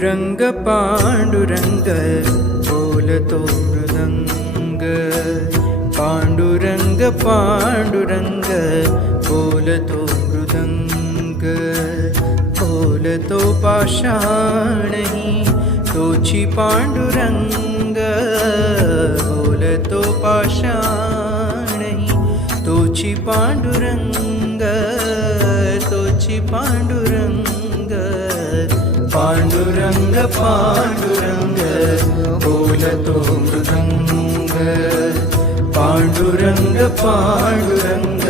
पांडुरंग पांडुरंग बोलतो मृदंग। पांडुरंग पांडुरंग बोलतो मृदंग। बोलतो पाषाणही तोची पांडुरंग। बोलतो पाषाणही तोची पांडुरंग। तोची पांडुरंग। पांडुरंग पांडुरंग बोलतो मृदंग। पांडुरंग पांडुरंग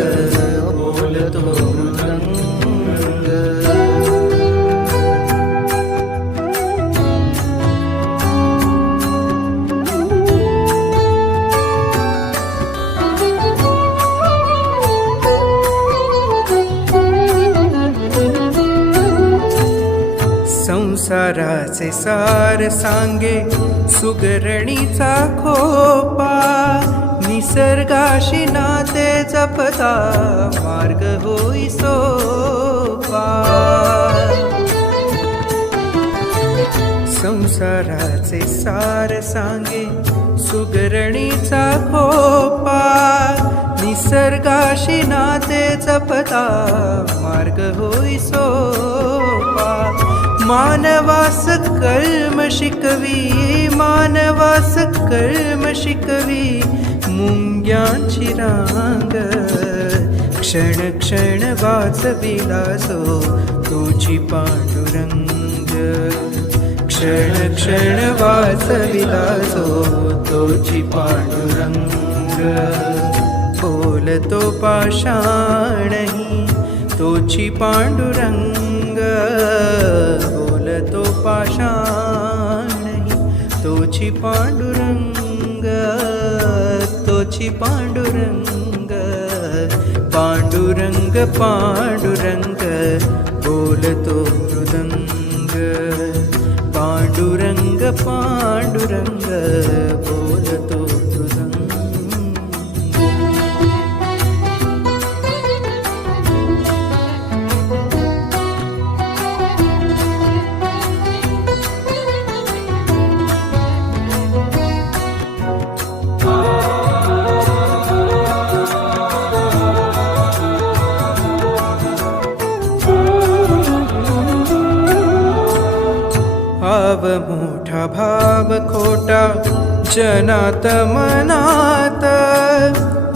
बोलतो मृदंग। संसाराचे सार सांगे सुगरणीचा खोपा। निसर्गाशी नाते जपता मार्ग होई सोपा। संसाराचे सार सांगे सुगरणीचा खोपा। निसर्गाशी नाते जपता मार्ग होई सोपा। मानवास कर्म शिकवी। मानवास कर्म शिकवी मुंग्यांची रांग। क्षण क्षण वाचविला जो तुझी पांडुरंग। क्षण क्षण वाचविला जो तुझी पांडुरंग। बोलतो पाषाणही तोची पांडुरंग। बोलतो पाषाणही तोची पांडुरंग। तोची पांडुरंग। पांडुरंग पांडुरंग बोलतो मृदंग। पांडुरंग पांडुरंग बोलतो मृदंग। भाव मोठा भाव खोटा जनात मनात।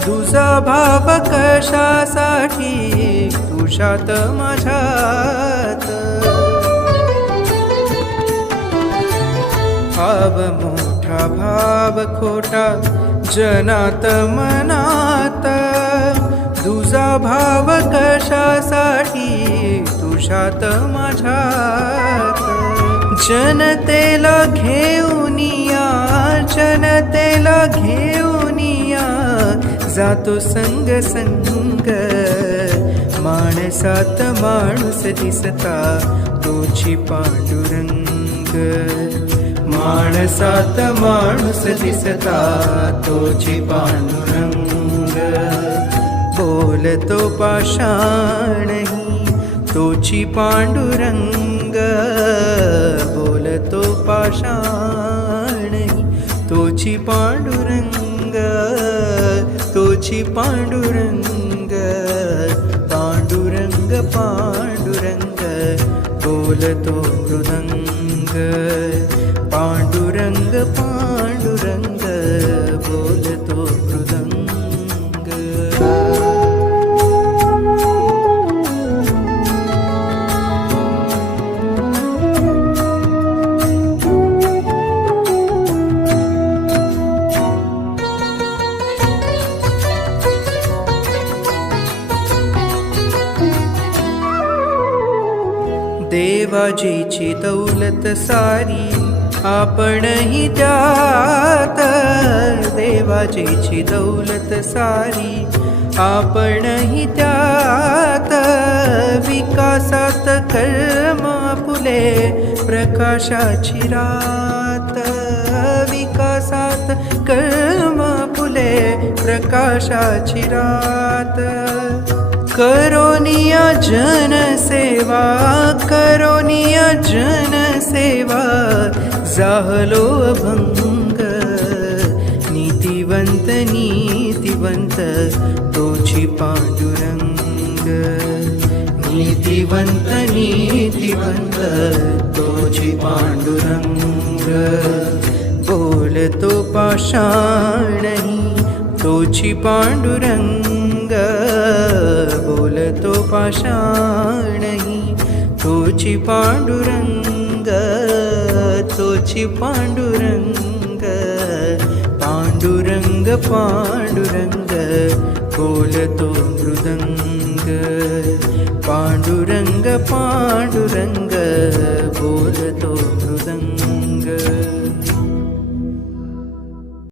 तुझा भाव कशासाठी तुझ्यात माझ्यात। भाव मोठा भाव खोटा जनात मनात। तुझा भाव कशासाठी तुझ्यात माझ्यात। जनतेला घेऊन या। जनतेला घेऊन या जातो संग संग। माणसात माणूस दिसता तोची पांडुरंग। माणसात माणूस दिसता तोची पांडुरंग। बोलतो पाषाणही तोची पांडुरंग। बोलतो पाषाणही तोची पांडुरंग। तोची पांडुरंग। पांडुरंग पांडुरंग बोलतो मृदंग। पांडुरंग पांडुरंग बोलतो मृदंग। देवाजीची दौलत सारी आपणही त्यात। देवाजीची दौलत सारी आपणही त्यात। विकासात कर्म फुले प्रकाशाची रात। विकासात कर्म फुले प्रकाशाची रात। करोनिया जनसेवा, करोनिया जनसेवा, जाहलो अभंग. नीतिवंत नीतिवंत तोची पांडुरंग. नीतिवंत नीतिवंत तोची पांडुरंग. बोलतो पाषाणही तोची पांडुरंग. बोलतो पाषाणही तोची पांडुरंग. तोची पांडुरंग. पांडुरंग पांडुरंग बोलतो मृदंग. पांडुरंग पांडुरंग बोलतो मृदंग.